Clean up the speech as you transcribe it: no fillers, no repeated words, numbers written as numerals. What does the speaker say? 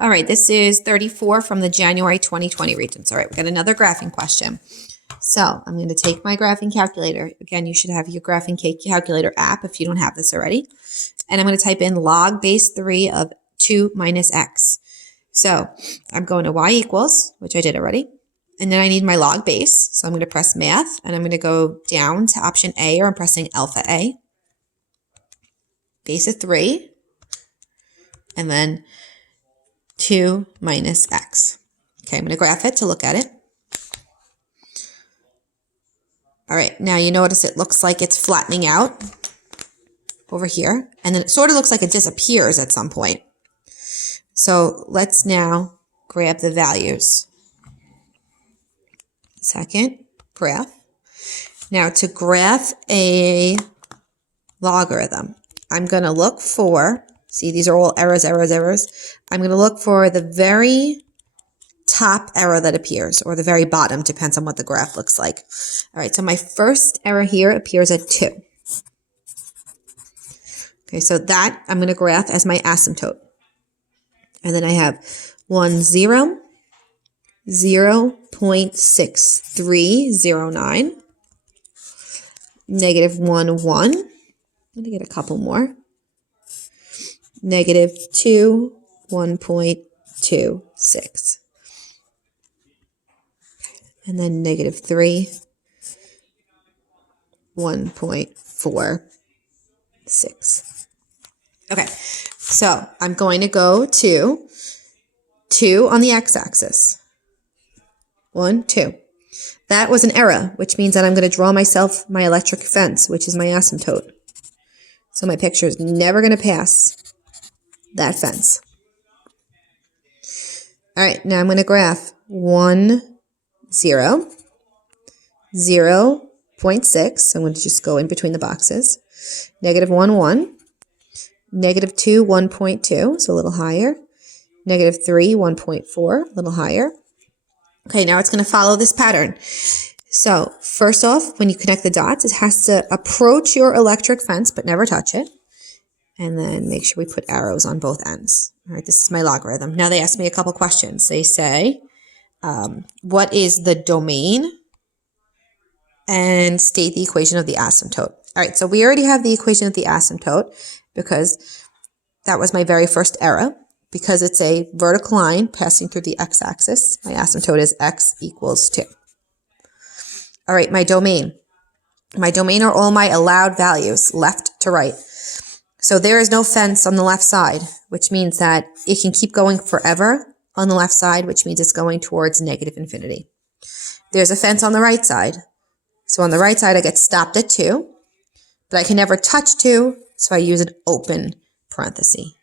All right, this is 34 from the January 2020 regions. All right, we got another graphing question. So I'm going to take my graphing calculator. Again, you should have your graphing calculator app if you don't have this already. And I'm going to type in log base 3 of 2 minus x. So I'm going to y equals, which I did already. And then I need my log base. So I'm going to press math, and I'm going to go down to option A, or I'm pressing alpha A. Base of 3. And then 2 minus x. Okay, I'm going to graph it to look at it. All right, now you notice it looks like it's flattening out over here, and then it sort of looks like it disappears at some point. So let's now grab the values. Second, graph. Now to graph a logarithm, I'm going to look for, see, these are all errors, errors, errors. I'm going to look for the very top error that appears, or the very bottom, depends on what the graph looks like. All right, so my first error here appears at 2. Okay, so that I'm going to graph as my asymptote. And then I have 1, 0, 0.6309, negative 1, 1. I'm going to get a couple more. Negative 2, 1.26. And then negative 3, 1.46. Okay, so I'm going to go to 2 on the x-axis. 1, 2. That was an error, which means that I'm going to draw myself my electric fence, which is my asymptote. So my picture is never going to pass that fence. All right, now I'm going to graph 1, 0, 0.6. I'm going to just go in between the boxes. Negative 1, 1. Negative 2, 1.2, so a little higher. Negative 3, 1.4, a little higher. Okay, now it's going to follow this pattern. So first off, when you connect the dots, it has to approach your electric fence, but never touch it. And then make sure we put arrows on both ends. All right, this is my logarithm. Now they ask me a couple questions. They say, what is the domain? And state the equation of the asymptote. All right, so we already have the equation of the asymptote because that was my very first error. Because it's a vertical line passing through the x-axis, my asymptote is x equals 2. All right, my domain. My domain are all my allowed values, left to right. So there is no fence on the left side, which means that it can keep going forever on the left side, which means it's going towards negative infinity. There's a fence on the right side. So on the right side, I get stopped at 2, but I can never touch 2, so I use an open parenthesis.